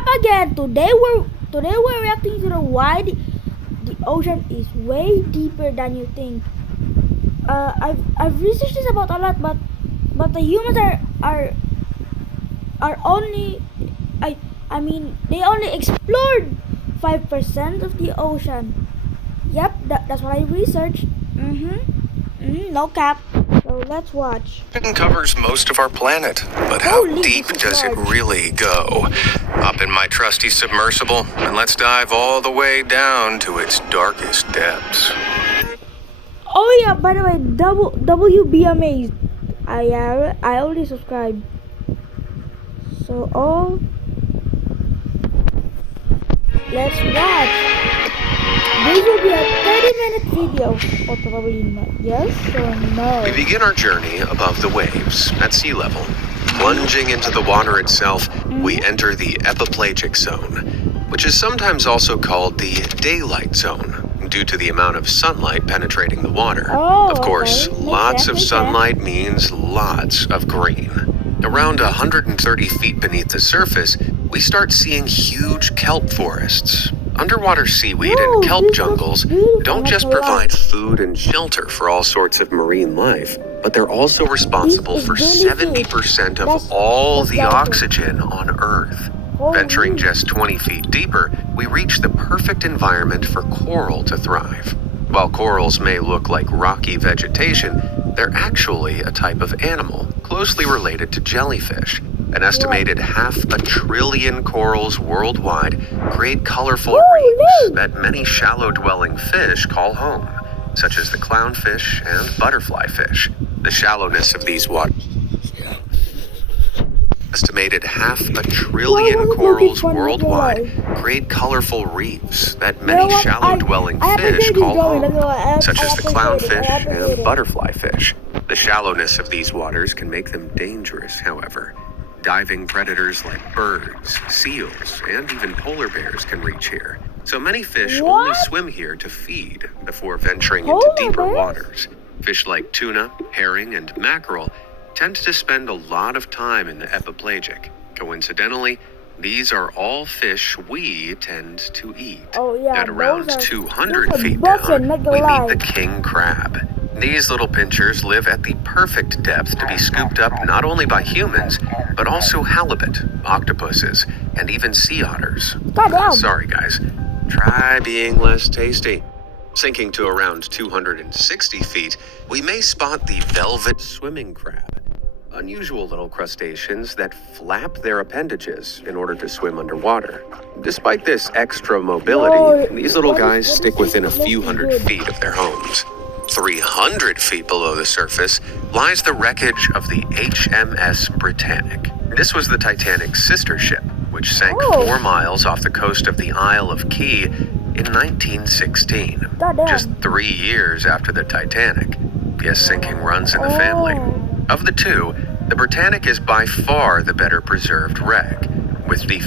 up again. Today we're reacting to why the ocean is way deeper than you think. I've researched this about a lot, but the humans are only I mean they only explored 5% of the ocean. Yep, that's what I researched. No cap. So let's watch. It covers most of our planet, but how Holy deep does it smart. really go? Up in my trusty submersible, and let's dive all the way down to its darkest depths. Oh yeah, by the way, WB amazed. I already subscribed. So let's watch. This will be a 30-minute video. Or probably not. Yes or no? We begin our journey above the waves, at sea level. Plunging into the water itself, we enter the epipelagic zone, which is sometimes also called the daylight zone, due to the amount of sunlight penetrating the water. Oh, Of course, okay. Makes lots sense, of makes sunlight means lots of green. Around 130 feet beneath the surface, we start seeing huge kelp forests. Underwater seaweed Whoa, and kelp this looks jungles beautiful, don't like just a lot. provide food and shelter for all sorts of marine life, but they're also responsible This is for really 70% of That's- all that's the like it. oxygen on Earth. Holy. Venturing just 20 feet deeper, we reach the perfect environment for coral to thrive. While corals may look like rocky vegetation, they're actually a type of animal closely related to jellyfish. An estimated 500 billion corals worldwide create colorful Holy. reefs that many shallow-dwelling fish call home, such as the clownfish and butterfly fish. The shallowness of these waters. Estimated 500 billion Why was it corals looking funny worldwide create colorful reefs that many You know what? shallow-dwelling I fish appreciate call you going. home, Look at what- such I as the appreciate it. I clownfish appreciate and it. butterfly fish. The shallowness of these waters can make them dangerous, however. Diving predators like birds, seals, and even polar bears can reach here. So many fish only What? swim here to feed before venturing Polar into deeper bears? waters. Fish like tuna, herring, and mackerel tend to spend a lot of time in the epipelagic. Coincidentally, these are all fish we tend to eat. Oh yeah, At around those are- 200 those are feet buffin, down, not we gonna lie. meet the king crab. These little pinchers live at the perfect depth to be scooped up not only by humans, but also halibut, octopuses, and even sea otters. Goddamn. Sorry guys, try being less tasty. Sinking to around 260 feet, we may spot the velvet swimming crab. Unusual little crustaceans that flap their appendages in order to swim underwater. Despite this extra mobility, Whoa, these little what is- guys what stick is within a this few looking hundred good? feet of their homes. 300 feet below the surface lies the wreckage of the HMS Britannic. This was the Titanic's sister ship, which sank Oh. 4 miles off the coast of the Isle of Key in 1916. Goddamn. Just 3 years after the Titanic. Yes, sinking runs in the family. Oh. Of the two, the Britannic is by far the better preserved wreck, with the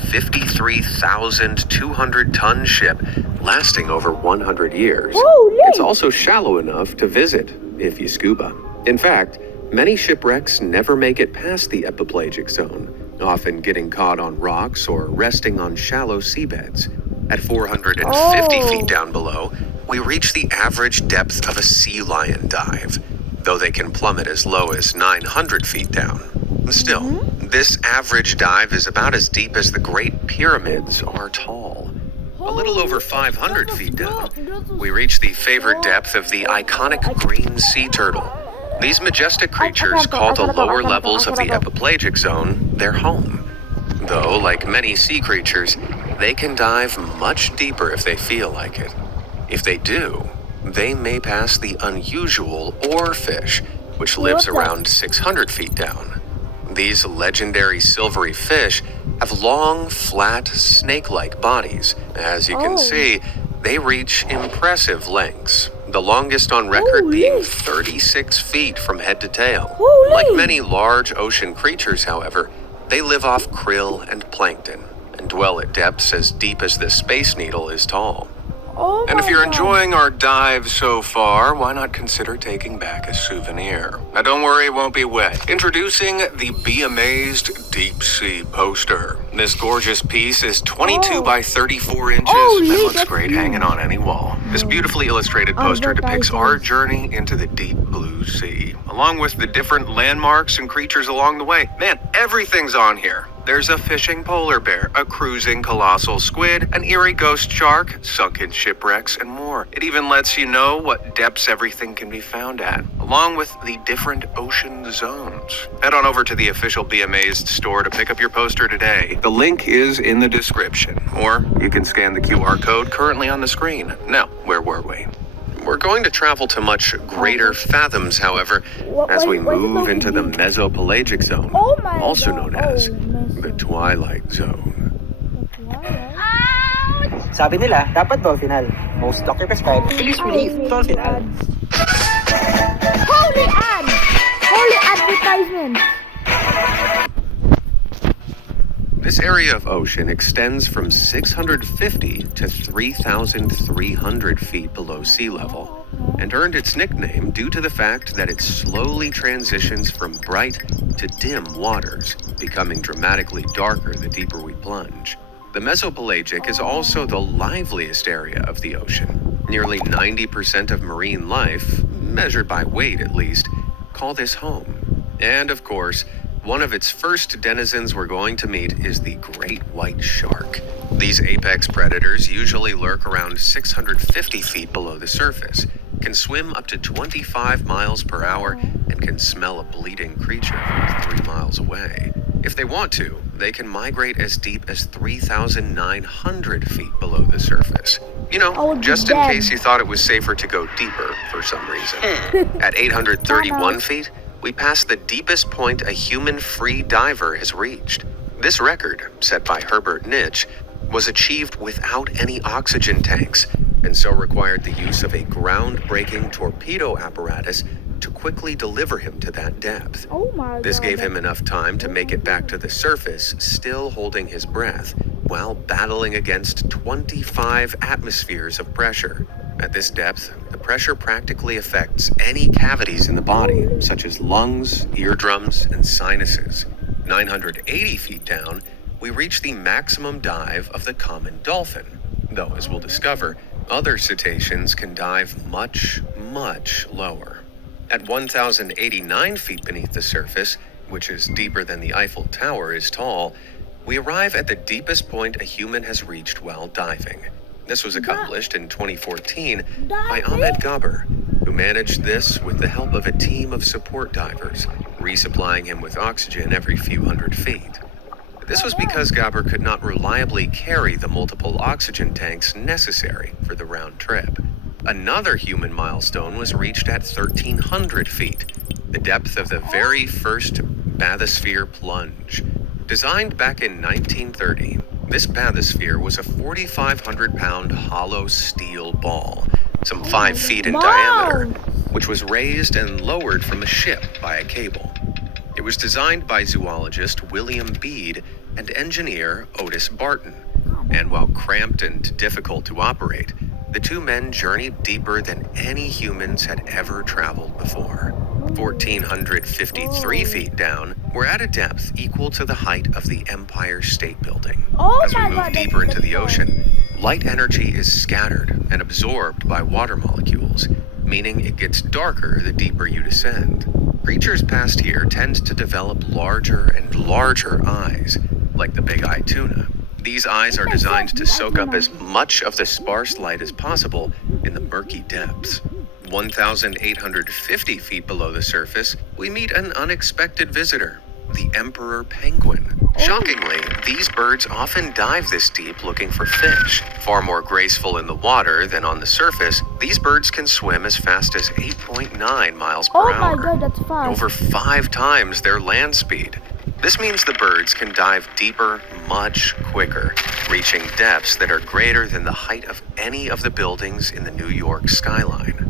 53,200-ton ship lasting over 100 years. Holy. It's also shallow enough to visit if you scuba. In fact, many shipwrecks never make it past the epipelagic zone, often getting caught on rocks or resting on shallow seabeds. At 450 Oh. feet down below, we reach the average depth of a sea lion dive, though they can plummet as low as 900 feet down. Still, this average dive is about as deep as the Great Pyramids are tall. A little over 500 feet down, we reach the favorite depth of the iconic green sea turtle. These majestic creatures call the lower levels of the epipelagic zone their home. Though, like many sea creatures, they can dive much deeper if they feel like it. If they do, they may pass the unusual oarfish, which lives What the- around 600 feet down. These legendary silvery fish have long, flat, snake-like bodies. As you can Oh. see, they reach impressive lengths, the longest on record being Holy. 36 feet from head to tail. Holy. Like many large ocean creatures, however, they live off krill and plankton, and dwell at depths as deep as the Space Needle is tall. Oh And if my you're God. enjoying our dive so far, why not consider taking back a souvenir? Now don't worry, it won't be wet. Introducing the Be Amazed Deep Sea Poster. This gorgeous piece is 22 Oh. by 34 inches Holy, and looks that's great huge. hanging on any wall. This beautifully illustrated poster depicts our journey into the deep blue sea, along with the different landmarks and creatures along the way. Man, everything's on here. There's a fishing polar bear, a cruising colossal squid, an eerie ghost shark, sunken shipwrecks, and more. It even lets you know what depths everything can be found at, along with the different ocean zones. Head on over to the official Be Amazed store to pick up your poster today. The link is in the description, or you can scan the QR code currently on the screen. Now, where were we? We're going to travel to much greater fathoms, however, as we move into the Mesopelagic zone, Oh my also God. known as Oh, the Twilight Zone. Sabi nila, dapat daw final. Most doctor prescribed, release relief. So final. Holy ads! Holy advertisements! This area of ocean extends from 650 to 3,300 feet below sea level and earned its nickname due to the fact that it slowly transitions from bright to dim waters, becoming dramatically darker the deeper we plunge. The Mesopelagic is also the liveliest area of the ocean. Nearly 90% of marine life, measured by weight at least, call this home. And of course, one of its first denizens we're going to meet is the great white shark. These apex predators usually lurk around 650 feet below the surface, can swim up to 25 miles per hour, and can smell a bleeding creature from 3 miles away. If they want to, they can migrate as deep as 3,900 feet below the surface. You I know, would be just in dead. case you thought it was safer to go deeper for some reason. At 831 feet, we passed the deepest point a human free diver has reached. This record, set by Herbert Nitsch, was achieved without any oxygen tanks, and so required the use of a groundbreaking torpedo apparatus to quickly deliver him to that depth. Oh my God. This gave him enough time to make it back to the surface, still holding his breath, while battling against 25 atmospheres of pressure. At this depth, the pressure practically affects any cavities in the body, such as lungs, eardrums, and sinuses. 980 feet down, we reach the maximum dive of the common dolphin, though as we'll discover, other cetaceans can dive much, much lower. At 1,089 feet beneath the surface, which is deeper than the Eiffel Tower is tall, we arrive at the deepest point a human has reached while diving. This was accomplished in 2014 by Ahmed Gabr, who managed this with the help of a team of support divers, resupplying him with oxygen every few hundred feet. This was because Gabr could not reliably carry the multiple oxygen tanks necessary for the round trip. Another human milestone was reached at 1,300 feet, the depth of the very first bathysphere plunge. Designed back in 1930, this bathysphere was a 4,500-pound hollow steel ball, some 5 feet in diameter, which was raised and lowered from a ship by a cable. It was designed by zoologist William Bede and engineer Otis Barton, and while cramped and difficult to operate, the two men journeyed deeper than any humans had ever traveled before. 1,453 feet down, we're at a depth equal to the height of the Empire State Building. Oh As we my move God, deeper into that's the ocean, light energy is scattered and absorbed by water molecules, meaning it gets darker the deeper you descend. Creatures past here tend to develop larger and larger eyes, like the big eye tuna. These eyes are designed to soak up as much of the sparse light as possible in the murky depths. 1,850 feet below the surface, we meet an unexpected visitor, the emperor penguin. Shockingly, these birds often dive this deep looking for fish. Far more graceful in the water than on the surface, these birds can swim as fast as 8.9 miles per Oh hour. my God, that's fast. Over 5 times their land speed. This means the birds can dive deeper much quicker, reaching depths that are greater than the height of any of the buildings in the New York skyline.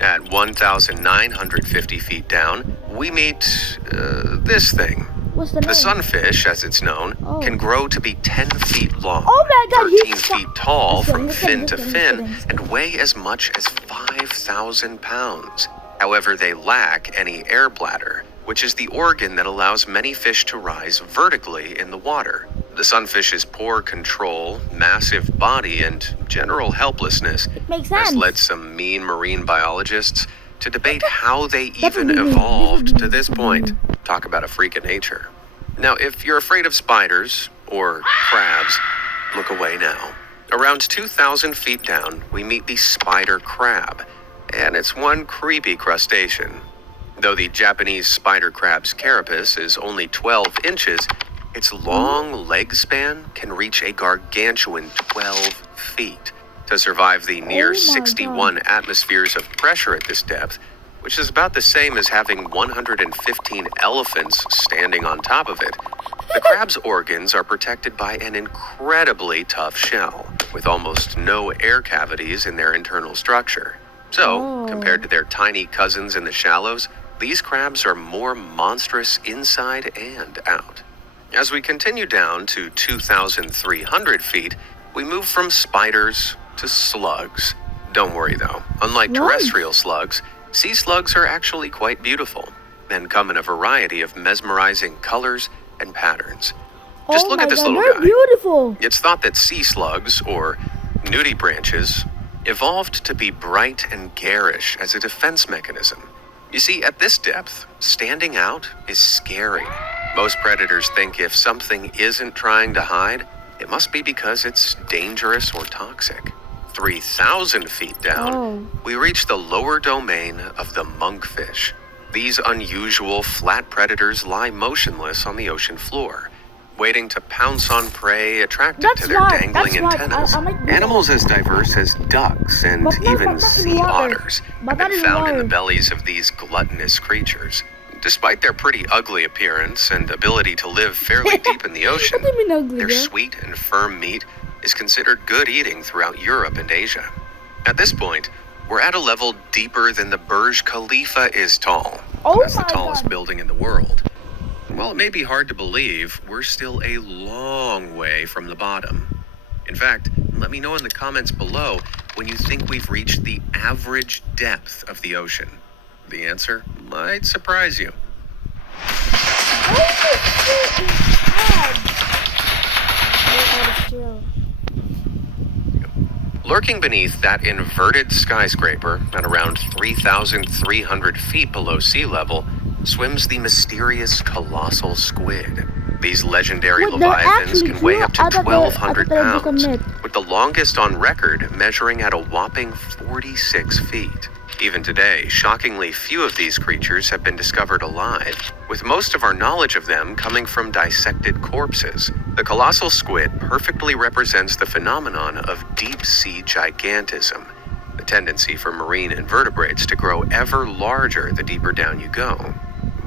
At 1,950 feet down, we meet this thing. What's the name? The sunfish, as it's known, Oh. can grow to be 10 feet long, Oh my God, 13 he's feet tall from Listen, fin to listen, fin, listen. and weigh as much as 5,000 pounds. However, they lack any air bladder, which is the organ that allows many fish to rise vertically in the water. The sunfish's poor control, massive body, and general helplessness Makes has sense. led some mean marine biologists to debate how they That's even what we mean. evolved to this That's what we point. Talk about a freak of nature. Now, if you're afraid of spiders or crabs, look away now. Around 2,000 feet down, we meet the spider crab, and it's one creepy crustacean. Though the Japanese spider crab's carapace is only 12 inches, its long leg span can reach a gargantuan 12 feet. To survive the near Oh my 61 atmospheres of pressure at this depth, which is about the same as having 115 elephants standing on top of it, the crab's organs are protected by an incredibly tough shell, with almost no air cavities in their internal structure. So, Oh. compared to their tiny cousins in the shallows, these crabs are more monstrous inside and out. As we continue down to 2,300 feet, we move from spiders to slugs. Don't worry though, unlike Slugs? terrestrial slugs, sea slugs are actually quite beautiful and come in a variety of mesmerizing colors and patterns. Just Oh look my at this God, little they're guy. beautiful. It's thought that sea slugs, or nudibranches, evolved to be bright and garish as a defense mechanism. You see, at this depth, standing out is scary. Most predators think if something isn't trying to hide, it must be because it's dangerous or toxic. 3,000 feet down, Oh. we reach the lower domain of the monkfish. These unusual flat predators lie motionless on the ocean floor, waiting to pounce on prey attracted That's to their what- dangling that's what I- antennas. I might do that. Animals as diverse as ducks and But not- even but not in sea water. otters But have not been in found in the water. bellies of these gluttonous creatures. Despite their pretty ugly appearance and ability to live fairly deep in the ocean, What do you mean ugly, their bro? sweet and firm meat is considered good eating throughout Europe and Asia. At this point, we're at a level deeper than the Burj Khalifa is tall. Oh That's the my tallest God. building in the world. While it may be hard to believe, we're still a long way from the bottom. In fact, let me know in the comments below when you think we've reached the average depth of the ocean. The answer might surprise you. Lurking beneath that inverted skyscraper at around 3,300 feet below sea level swims the mysterious colossal squid. These legendary Wait, they're leviathans actually can weigh true? up to I thought they were- 1,200 I thought they were just a pounds, myth. with the longest on record measuring at a whopping 46 feet. Even today, shockingly few of these creatures have been discovered alive, with most of our knowledge of them coming from dissected corpses. The colossal squid perfectly represents the phenomenon of deep-sea gigantism, the tendency for marine invertebrates to grow ever larger the deeper down you go.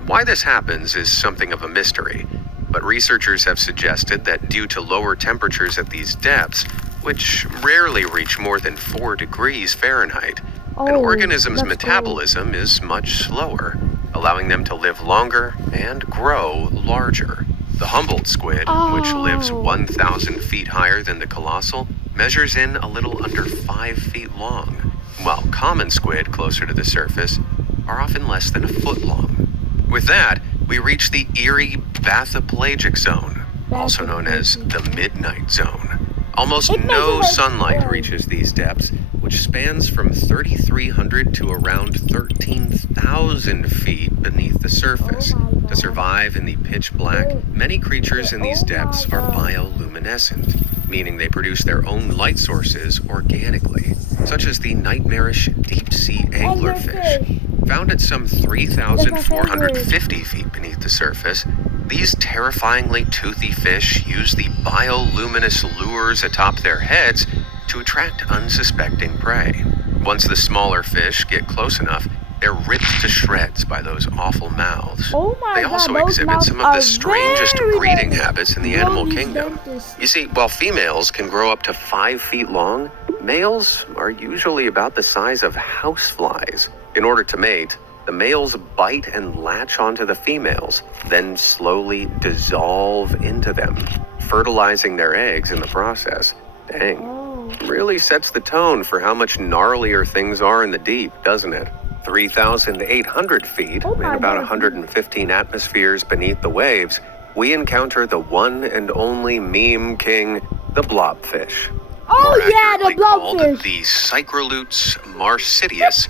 Why this happens is something of a mystery, but researchers have suggested that due to lower temperatures at these depths, which rarely reach more than 4 degrees Fahrenheit, an Oh, organism's that's metabolism is much slower, allowing them to live longer and grow larger. The Humboldt squid, which lives Oh. 1,000 feet higher than the colossal, measures in a little under 5 feet long, while common squid closer to the surface are often less than a foot long. With that, we reach the eerie bathypelagic zone, also known as the midnight zone. Almost It makes no it like- sunlight reaches these depths, which spans from 3,300 to around 13,000 feet beneath the surface. Oh my To God. survive in the pitch black, many creatures in these Oh my depths are God. bioluminescent, meaning they produce their own light sources organically, such as the nightmarish deep-sea anglerfish. Anglerfish. Found at some 3,450 feet beneath the surface, these terrifyingly toothy fish use the bioluminescent lures atop their heads to attract unsuspecting prey. Once the smaller fish get close enough, they're ripped to shreds by those awful mouths. Oh my They God, also those exhibit mouths some of are the strangest very breeding dangerous. habits in the Bro, animal these kingdom. dentists. You see, while females can grow up to 5 feet long, males are usually about the size of houseflies. In order to mate, The males bite and latch onto the females, then slowly dissolve into them, fertilizing their eggs in the process. Dang. Oh. Really sets the tone for how much gnarlier things are in the deep, doesn't it? 3,800 feet Oh and my about God. 115 atmospheres beneath the waves, we encounter the one and only meme king, the blobfish. Oh More yeah, the accurately called blobfish. the Cycrolutes marsidius.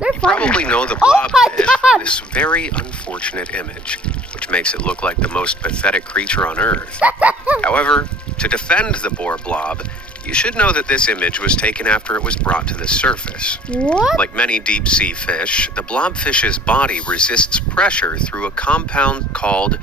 They're You funny. probably know the Oh my blobfish God. from this very unfortunate image, which makes it look like the most pathetic creature on Earth. However, to defend the poor blob, you should know that this image was taken after it was brought to the surface. What? Like many deep sea fish, the blobfish's body resists pressure through a compound called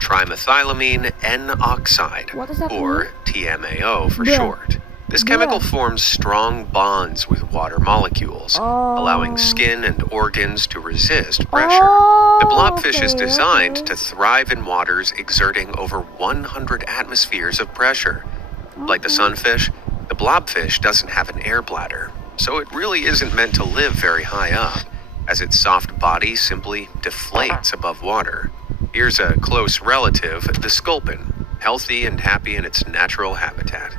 trimethylamine N-oxide, What does that or TMAO for Bruh. short. This chemical Bruh. forms strong bonds with water molecules, Oh. allowing skin and organs to resist pressure. Oh, The blobfish is okay, designed okay. to thrive in waters exerting over 100 atmospheres of pressure. Like the sunfish, the blobfish doesn't have an air bladder, so it really isn't meant to live very high up, as its soft body simply deflates above water. Here's a close relative, the sculpin, healthy and happy in its natural habitat.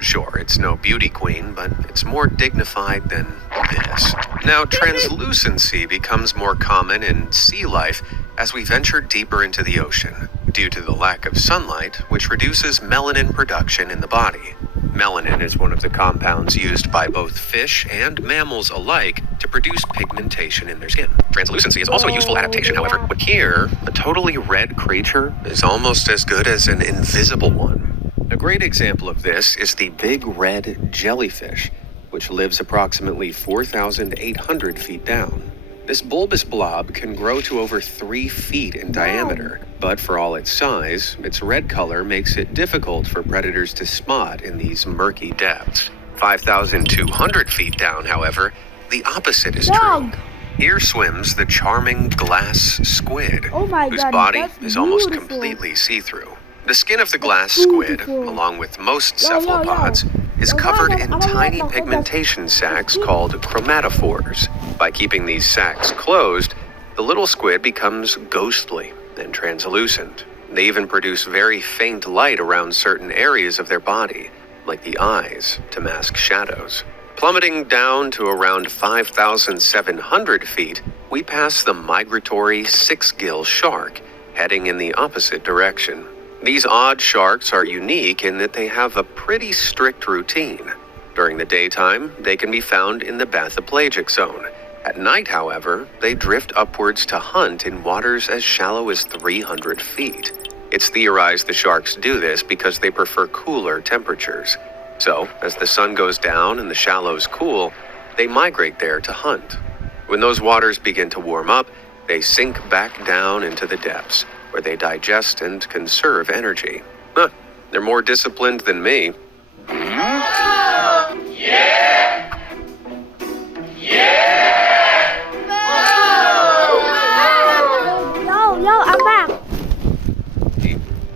Sure, it's no beauty queen, but it's more dignified than this. Now, translucency becomes more common in sea life as we venture deeper into the ocean, due to the lack of sunlight, which reduces melanin production in the body. Melanin is one of the compounds used by both fish and mammals alike to produce pigmentation in their skin. Translucency is also a useful adaptation, however, but here, a totally red creature is almost as good as an invisible one. A great example of this is the big red jellyfish, which lives approximately 4,800 feet down. This bulbous blob can grow to over 3 feet in diameter, but for all its size, its red color makes it difficult for predators to spot in these murky depths. 5,200 feet down, however, the opposite is Dog. true. Here swims the charming glass squid, Oh my whose God, body that's is almost beautiful. completely see-through. The skin of the glass squid, beautiful. along with most Yo, yo, yo. cephalopods, is Yo, covered guys, in I'm gonna tiny let my pigmentation sacs called chromatophores. By keeping these sacs closed, the little squid becomes ghostly and translucent. They even produce very faint light around certain areas of their body, like the eyes, to mask shadows. Plummeting down to around 5,700 feet, we pass the migratory six-gill shark, heading in the opposite direction. These odd sharks are unique in that they have a pretty strict routine. During the daytime, they can be found in the bathypelagic zone. At night, however, they drift upwards to hunt in waters as shallow as 300 feet. It's theorized the sharks do this because they prefer cooler temperatures. So, as the sun goes down and the shallows cool, they migrate there to hunt. When those waters begin to warm up, they sink back down into the depths, where they digest and conserve energy. Huh, they're more disciplined than me. Yo, I'm back.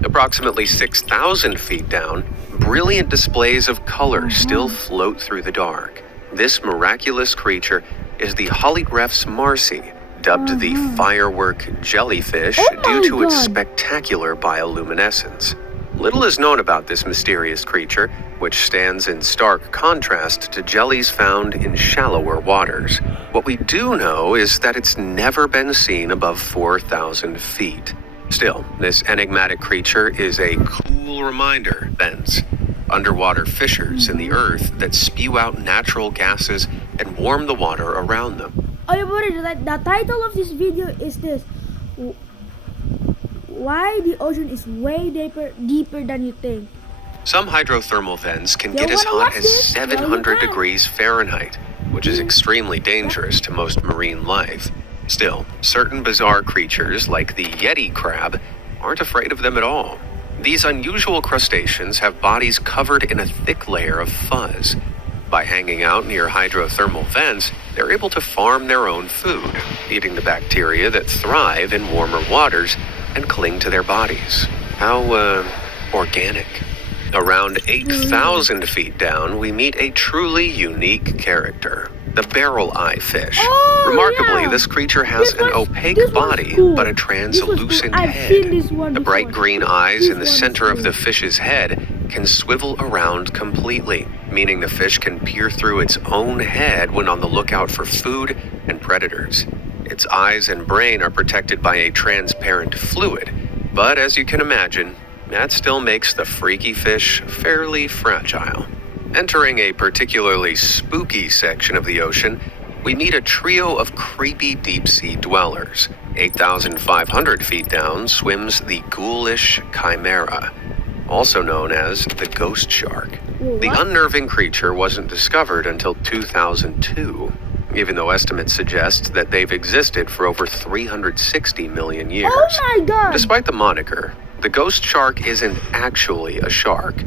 Approximately 6,000 feet down, brilliant displays of color still float through the dark. This miraculous creature is the Holygreffs marci, dubbed the firework jellyfish Oh due my to its God. spectacular bioluminescence. Little is known about this mysterious creature, which stands in stark contrast to jellies found in shallower waters. What we do know is that it's never been seen above 4,000 feet. Still, this enigmatic creature is a cool reminder, thence. Underwater fissures in the earth that spew out natural gases and warm the water around them. Oh, the title of this video is this. Why the ocean is way deeper than you think. Some hydrothermal vents can You get as wanna hot watch as this? Yeah, you 700 can. degrees Fahrenheit, which is extremely dangerous to most marine life. Still, certain bizarre creatures like the Yeti crab aren't afraid of them at all. These unusual crustaceans have bodies covered in a thick layer of fuzz. By hanging out near hydrothermal vents, they're able to farm their own food, eating the bacteria that thrive in warmer waters and cling to their bodies. How, organic. Around 8,000 feet down, we meet a truly unique character, the barrel eye fish. Oh, Remarkably, yeah. this creature has This an was- opaque this was body, cool. but a This was translucent cool. I've head. seen this one The bright before. green eyes This in the one is center of cool. the fish's head can swivel around completely, meaning the fish can peer through its own head when on the lookout for food and predators. Its eyes and brain are protected by a transparent fluid, but as you can imagine, that still makes the freaky fish fairly fragile. Entering a particularly spooky section of the ocean, we meet a trio of creepy deep-sea dwellers. 8,500 feet down swims the ghoulish chimera, also known as the ghost shark. The What? unnerving creature wasn't discovered until 2002, even though estimates suggest that they've existed for over 360 million years. Oh my god! Despite the moniker, the ghost shark isn't actually a shark.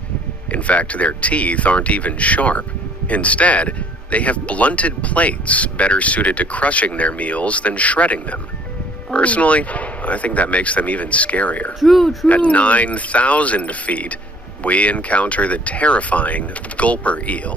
In fact, their teeth aren't even sharp. Instead, they have blunted plates better suited to crushing their meals than shredding them. Personally, I think that makes them even scarier. True, true. At 9,000 feet, we encounter the terrifying gulper eel.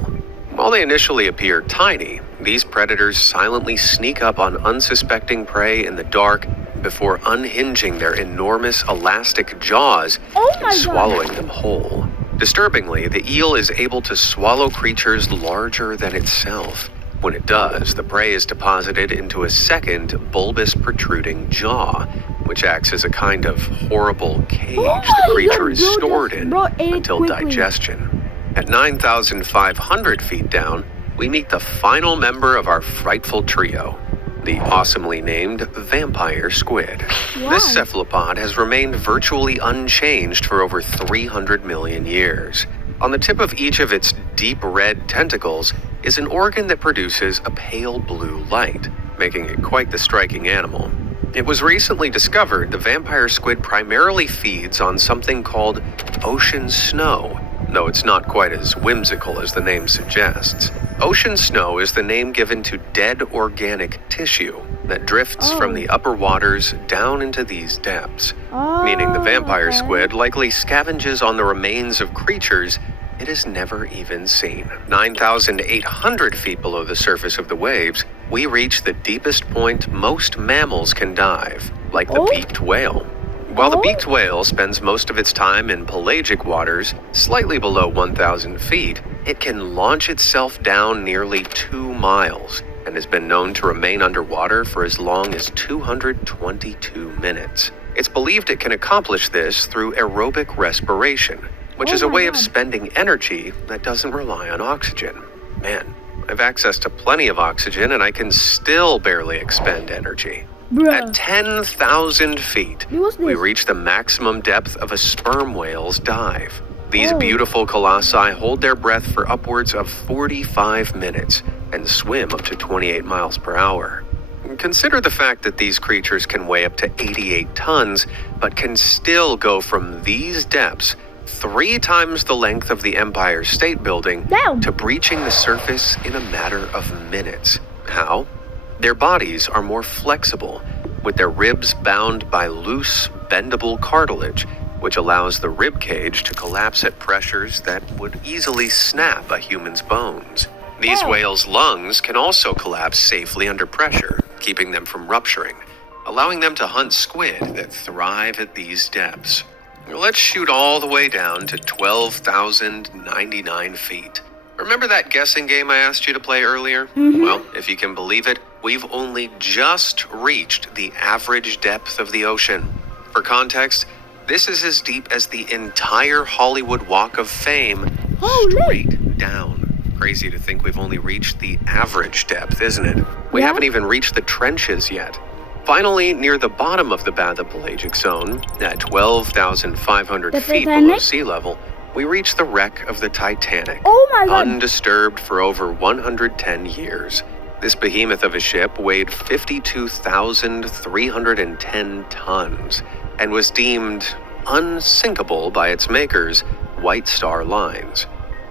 While they initially appear tiny, these predators silently sneak up on unsuspecting prey in the dark before unhinging their enormous elastic jaws Oh and my God. swallowing them whole. Disturbingly, the eel is able to swallow creatures larger than itself. When it does, the prey is deposited into a second bulbous protruding jaw, which acts as a kind of horrible cage Oh the my creature God, is bro, stored just in bro, ate it until quickly. digestion. At 9,500 feet down, we meet the final member of our frightful trio, the awesomely named vampire squid. Why? This cephalopod has remained virtually unchanged for over 300 million years. On the tip of each of its deep red tentacles is an organ that produces a pale blue light, making it quite the striking animal. It was recently discovered the vampire squid primarily feeds on something called ocean snow, though it's not quite as whimsical as the name suggests. Ocean snow is the name given to dead organic tissue that drifts from Oh. the upper waters down into these depths, Oh, meaning the vampire okay. squid likely scavenges on the remains of creatures it has never even seen. 9,800 feet below the surface of the waves, we reach the deepest point most mammals can dive, like the Oh. beaked whale. While the Oh. beaked whale spends most of its time in pelagic waters, slightly below 1,000 feet, it can launch itself down nearly 2 miles and has been known to remain underwater for as long as 222 minutes. It's believed it can accomplish this through aerobic respiration, which Oh is a my way of God. spending energy that doesn't rely on oxygen. Man, I've access to plenty of oxygen and I can still barely expend energy. Bruh. At 10,000 feet, What's we this? reach the maximum depth of a sperm whale's dive. These Oh. beautiful colossi hold their breath for upwards of 45 minutes and swim up to 28 miles per hour. Consider the fact that these creatures can weigh up to 88 tons, but can still go from these depths 3 times the length of the Empire State Building Damn. to breaching the surface in a matter of minutes. How? Their bodies are more flexible, with their ribs bound by loose, bendable cartilage, which allows the rib cage to collapse at pressures that would easily snap a human's bones. These Oh. whales' lungs can also collapse safely under pressure, keeping them from rupturing, allowing them to hunt squid that thrive at these depths. Let's shoot all the way down to 12,099 feet. Remember that guessing game I asked you to play earlier? Well, if you can believe it, we've only just reached the average depth of the ocean. For context, this is as deep as the entire Hollywood Walk of Fame Holy. straight down. Crazy to think we've only reached the average depth, isn't it? We Yeah. haven't even reached the trenches yet. Finally, near the bottom of the bathypelagic zone, at 12,500 The feet below Titanic? sea level, we reach the wreck of the Titanic. Oh my god. Undisturbed for over 110 years. This behemoth of a ship weighed 52,310 tons and was deemed unsinkable by its makers, White Star Lines.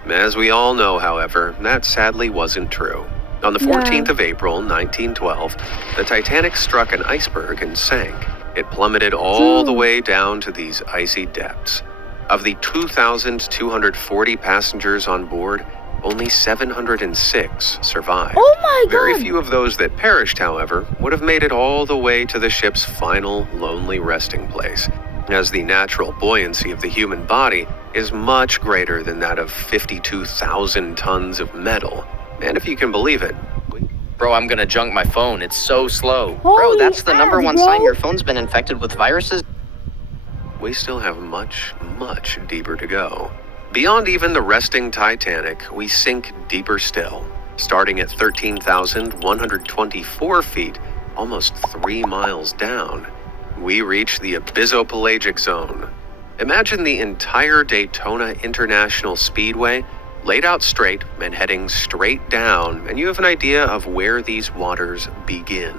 As we all know, however, that sadly wasn't true. On the 14th of April, 1912, the Titanic struck an iceberg and sank. It plummeted all the way down to these icy depths. Of the 2,240 passengers on board, only 706 survived. Oh my Very god! few of those that perished, however, would have made it all the way to the ship's final lonely resting place, as the natural buoyancy of the human body is much greater than that of 52,000 tons of metal. And if you can believe it, Bro, I'm gonna junk my phone. It's so slow. Bro, Holy that's the number ass, one bro. sign your phone's been infected with viruses. we still have much, much deeper to go. Beyond even the resting Titanic, we sink deeper still, starting at 13,124 feet, almost 3 miles down. We reach the abyssopelagic zone. Imagine the entire Daytona International Speedway laid out straight and heading straight down, and you have an idea of where these waters begin.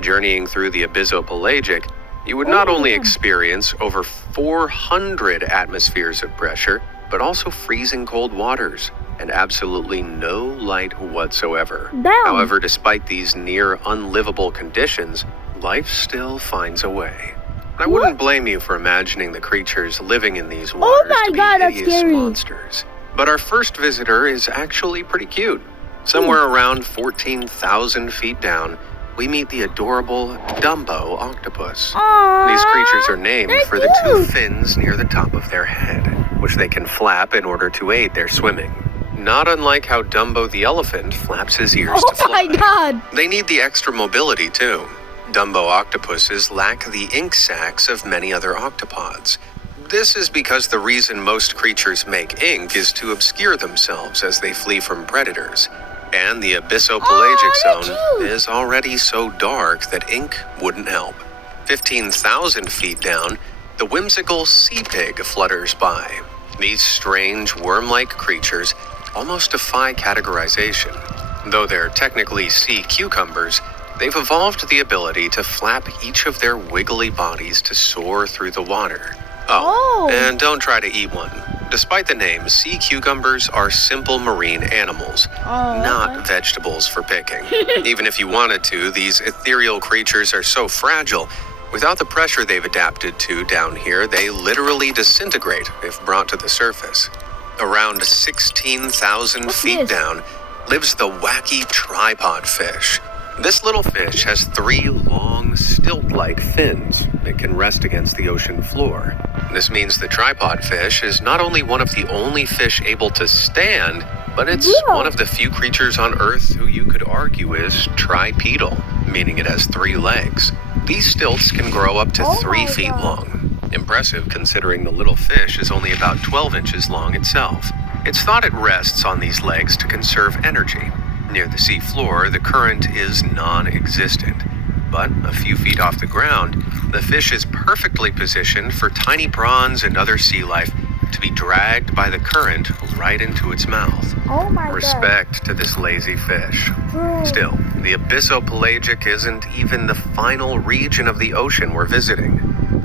Journeying through the abyssopelagic, you would not Oh my only God. experience over 400 atmospheres of pressure, but also freezing cold waters and absolutely no light whatsoever. Damn. However, despite these near unlivable conditions, life still finds a way. I wouldn't blame you for imagining the creatures living in these waters my to be God, that's hideous scary. monsters. But our first visitor is actually pretty cute. Somewhere around 14,000 feet down, we meet the adorable Dumbo octopus. Aww, These creatures are named they're for the two cute. fins near the top of their head, which they can flap in order to aid their swimming. Not unlike how Dumbo the elephant flaps his ears to Oh my fly. god! They need the extra mobility too. Dumbo octopuses lack the ink sacs of many other octopods. This is because the reason most creatures make ink is to obscure themselves as they flee from predators. And the abyssopelagic they're zone cute. is already so dark that ink wouldn't help. 15,000 feet down, the whimsical sea pig flutters by. These strange worm-like creatures almost defy categorization. Though they're technically sea cucumbers, they've evolved the ability to flap each of their wiggly bodies to soar through the water. Oh. And don't try to eat one. Despite the name, sea cucumbers are simple marine animals, Oh, not okay. vegetables for picking. Even if you wanted to, these ethereal creatures are so fragile. Without the pressure they've adapted to down here, they literally disintegrate if brought to the surface. Around 16,000 What's feet this? down lives the wacky tripod fish. This little fish has 3 long, stilt-like fins that can rest against the ocean floor. This means the tripod fish is not only one of the only fish able to stand, but it's Yeah. one of the few creatures on Earth who you could argue is tripedal, meaning it has 3 legs. These stilts can grow up to Oh 3 my feet God. long. Impressive considering the little fish is only about 12 inches long itself. It's thought it rests on these legs to conserve energy. Near the sea floor, the current is non-existent. But a few feet off the ground, the fish is perfectly positioned for tiny prawns and other sea life to be dragged by the current right into its mouth. Oh my Respect to this lazy fish. god. Bro. Still, the abyssopelagic isn't even the final region of the ocean we're visiting.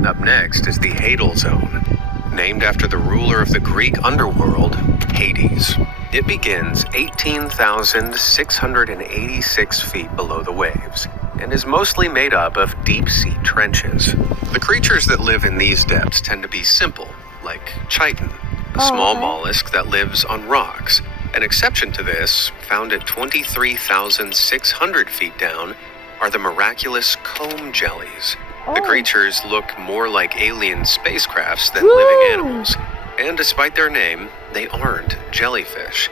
Up next is the Hadal Zone, named after the ruler of the Greek underworld, Hades. It begins 18,686 feet below the waves and is mostly made up of deep-sea trenches. The creatures that live in these depths tend to be simple, like chitin, a Oh, small okay. mollusk that lives on rocks. An exception to this, found at 23,600 feet down, are the miraculous comb jellies. The Oh. creatures look more like alien spacecrafts than Woo! living animals. And despite their name, they aren't jellyfish.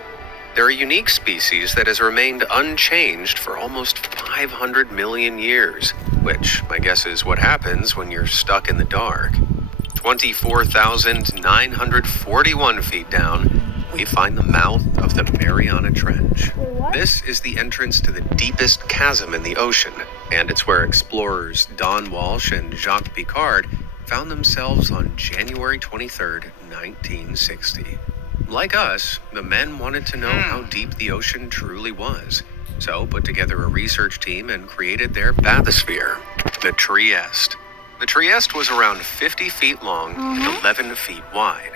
They're a unique species that has remained unchanged for almost 500 million years, which I guess is what happens when you're stuck in the dark. 24,941 feet down, we find the mouth of the Mariana Trench. What? This is the entrance to the deepest chasm in the ocean, and it's where explorers Don Walsh and Jacques Picard found themselves on January 23rd, 1960. Like us, the men wanted to know how deep the ocean truly was, so put together a research team and created their bathysphere, the Trieste. The Trieste was around 50 feet long and 11 feet wide.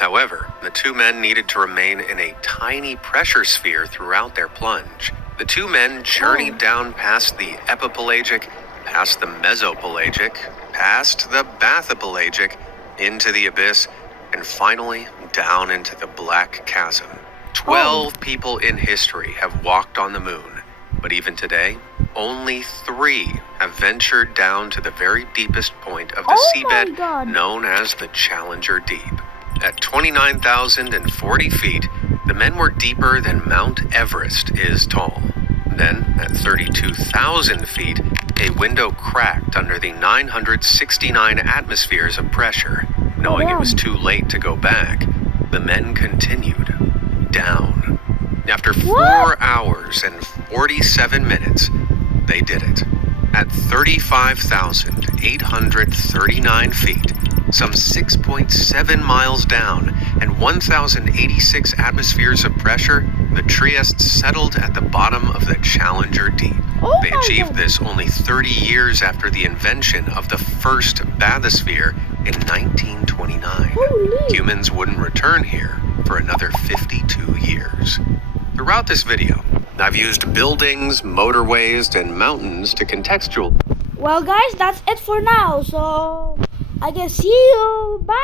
However, the two men needed to remain in a tiny pressure sphere throughout their plunge. The two men journeyed down past the epipelagic, past the mesopelagic, past the bathopelagic, into the abyss, and finally down into the black chasm. 12 people in history have walked on the moon, but even today, only 3 have ventured down to the very deepest point of the Oh my seabed God. known as the Challenger Deep. At 29,040 feet, the men were deeper than Mount Everest is tall. Then, at 32,000 feet, a window cracked under the 969 atmospheres of pressure. Knowing it was too late to go back, the men continued down. After 4 hours and 47 minutes, they did it. At 35,839 feet, some 6.7 miles down, and 1,086 atmospheres of pressure, the Trieste settled at the bottom of the Challenger Deep. Oh They my achieved God. this only 30 years after the invention of the first bathysphere in 1929. Holy. Humans wouldn't return here for another 52 years. Throughout this video, I've used buildings, motorways, and mountains to contextual. Well, guys, that's it for now. So, I guess see you. Bye.